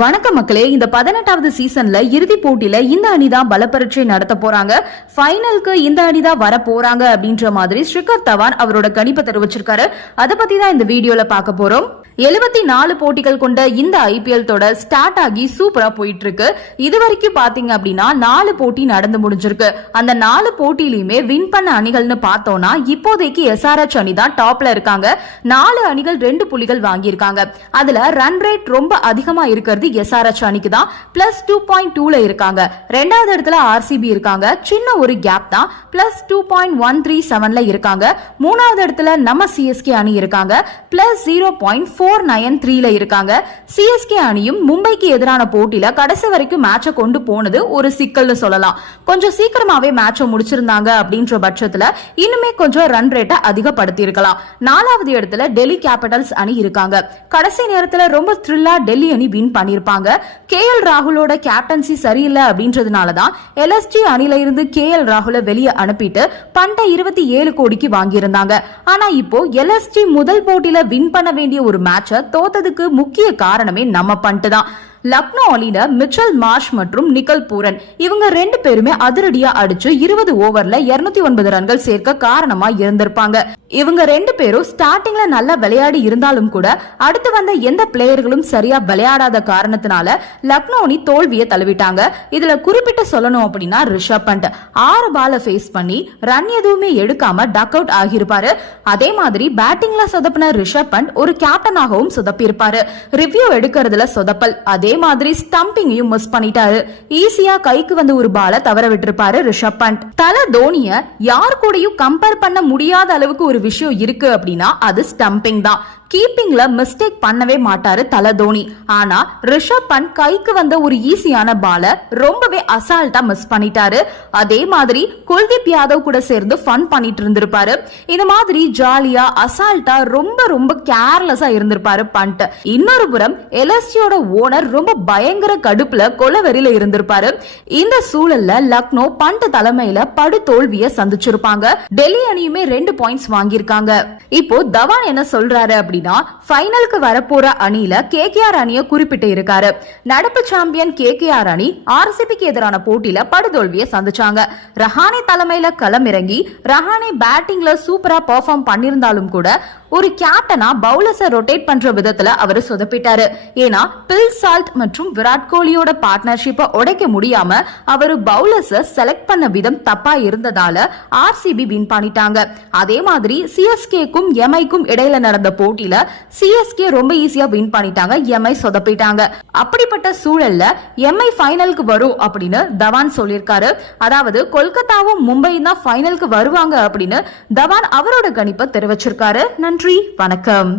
வணக்கம் மக்களே இந்த பதினெட்டாவது சீசன்ல இறுதி போட்டியில இந்த அணி தான் நடத்த போறாங்க. ஃபைனலுக்கு இந்த அணி தான் வர போறாங்க அப்படின்ற மாதிரி ஸ்ரீகர் தவான் அவரோட கணிப்பை தெரிவிச்சிருக்காரு. அதை பத்தி தான் இந்த வீடியோல பார்க்க போறோம். எழுபத்தி நாலு போட்டிகள் கொண்ட இந்த ஐபிஎல் தொடர் ஸ்டார்ட் ஆகி சூப்பரா போயிட்டு இருக்கு இது வரைக்கும் பாத்தீங்க அப்படின்னா நாலு போட்டி நடந்து முடிஞ்சிருக்கு. அந்த நாலு போட்டியிலுமே வின் பண்ண அணிகள்னு பார்த்தோம்னா இப்போதைக்கு எஸ்ஆர்எச் அணி தான் டாப்ல இருக்காங்க. நாலு அணிகள் ரெண்டு புள்ளிகள் வாங்கியிருக்காங்க. அதுல ரன் ரேட் ரொம்ப அதிகமா இருக்கிறது எஸ்ஆர்எச் அணிக்கு தான். பிளஸ் டூ பாயிண்ட் டூல இருக்காங்க. ரெண்டாவது இடத்துல ஆர்சிபி இருக்காங்க. சின்ன ஒரு கேப் தான். Plus two point one three செவன்ல இருக்காங்க. மூணாவது இடத்துல நம்ம சிஎஸ்கே அணி இருக்காங்க. Plus zero point four nine த்ரீல இருக்காங்க. சிஎஸ்கே அணியும் மும்பைக்கு எதிரான போட்டியில கடைசி வரைக்கும் மேட்சை கொண்டு போனது ஒரு சிக்கல்னு சொல்லலாம். கொஞ்சம் சீக்கிரமாவே மேட்சை முடிச்சிருந்தாங்க அப்படின்ற பட்சத்துல இன்னுமே கொஞ்சம் ரன் ரேட்டை அதிகப்படுத்தி இருக்கலாம் நாலாவது இடத்துல டெல்லி கேபிட்டல்ஸ் அணி இருக்காங்க. கடைசி நேரத்துல ரொம்ப த்ரில்லா டெல்லி அணி வின் பண்ணிருப்பாங்க கே எல் ராகுலோட கேப்டன்சி சரியில்லை அப்படின்றதுனால தான் எல்எஸ்டி அணில இருந்து கே எல் ராகுல வெளியே அனுப்பிட்டு பண்ட இருபத்தி ஏழு கோடிக்கு வாங்கியிருந்தாங்க. ஆனா இப்போ எல்எஸ்டி முதல் போட்டியில வின் பண்ண வேண்டிய ஒரு மேட்ச் தோத்ததுக்கு முக்கிய காரணமே நம்ம பண்ணிட்டு தான். லக்னோ அணியில மிச்சல் மார்ஷ் மற்றும் நிக்கல் பூரன். இவங்க ரெண்டு பேருமே அதிரடியா அடிச்சு இருபது ஓவர்ல இருநூத்தி ஒன்பது ரன்கள் சேர்க்க காரணமா இருந்திருப்பாங்க. இவங்க ரெண்டு பேரும் ஸ்டார்டிங்ல நல்லா விளையாடி இருந்தாலும் கூட அடுத்து வந்த எந்த பிளேயர்களும் சரியா விளையாடாத காரணத்தினால லக்னோ அணி தோல்வியை தழுவிட்டாங்க. இதுல குறிப்பிட்டு சொல்லணும் அப்படின்னா ரிஷப் பண்ட் ஆறு பால ஃபேஸ் பண்ணி ரன் எதுவுமே எடுக்காம டக் அவுட் ஆகியிருப்பாரு. அதே மாதிரி பேட்டிங்ல சொதப்பின ரிஷப் பண்ட் ஒரு கேப்டனாகவும் சொதப்பியிருப்பாரு. ரிவ்யூ எடுக்கிறதுல சொதப்பல். அதே மாதிரி ஸ்டம்பிங்கையும் மிஸ் பண்ணிட்டாரு. ஈஸியா கைக்கு வந்து ஒரு பால தவற விட்டுருப்பாரு ரிஷப் பண்ட் தல தோனிய யார் கூடயும் கம்பேர் பண்ண முடியாத அளவுக்கு ஒரு விஷயம் இருக்கு அப்படின்னா அது ஸ்டம்பிங் தான். கீப்பிங்ல மிஸ்டேக் பண்ணவே மாட்டாரு தல தோனி. ஆனா ரிஷப் பண்ட் கைக்கு வந்த ஒரு ஈஸியான பால ரொம்பவே அசால்ட்டா மிஸ் பண்ணிட்டாரு. அதே மாதிரி குல்தீப் யாதவ் கூட சேர்ந்து ஃபன் பண்ணிட்டு இருந்திருப்பாரு. இந்த மாதிரி ஜாலியா அசால்ட்டா ரொம்ப ரொம்ப கேர்லெஸ்ஸா இருந்திருப்பாரு பண்ட் இன்னொரு புறம் எல்எஸ்டியோட ஓனர் ரொம்ப பயங்கர கடுப்புல கொலவெறியில இருந்திருப்பாரு. இந்த சூழல்ல லக்னோ பண்ட் தலைமையில படு தோல்வியை சந்திச்சிருப்பாங்க. டெல்லி அணியுமே ரெண்டு பாயிண்ட்ஸ் வாங்கியிருக்காங்க. இப்போ தவான் என்ன சொல்றாரு அப்படி ஃபைனலுக்கு வரப்போற அணியில கேகேஆர் அணியை குறிப்பிட்டு இருக்காரு. நடப்பு சாம்பியன் கேகேஆர் அணி ஆர்சிபிக்கு எதிரான போட்டியில படுதோல்வியை சந்திச்சாங்க. ரஹானே தலைமையில களமிறங்கி ரஹானே பேட்டிங்ல சூப்பரா பெர்ஃபார்ம் பண்ணிருந்தாலும் கூட ஒரு கேப்டனா பவுலர்ஸை ரொட்டேட் பண்ற விதத்துல அவர் சொதப்பிட்டாரு. ஏன்னா பில் சால்ட் மற்றும் விராட் கோலியோட பார்ட்னர்ஷிப்பை உடைக்க முடியாம அவர் பவுலர்ஸை செலக்ட் பண்ண விதம் தப்பா இருந்ததால ஆர்சிபி வின் பண்ணிட்டாங்க. அதே மாதிரி சிஎஸ்கேக்கும் எம்ஐக்கும் இடையில நடந்த போட்டியில சிஎஸ்கே ரொம்ப ஈஸியா வின் பண்ணிட்டாங்க. எம்ஐ சொதப்பிட்டாங்க. அப்படிப்பட்ட சூழல்ல எம்ஐ ஃபைனலுக்கு வரும் அப்படின்னு தவான் சொல்லியிருக்காரு. அதாவது கொல்கத்தாவும் மும்பையும் தான் ஃபைனலுக்கு வருவாங்க அப்படின்னு தவான் அவரோட கணிப்பை தெரிவிச்சிருக்காரு. நன்றி. நன்றி வணக்கம்.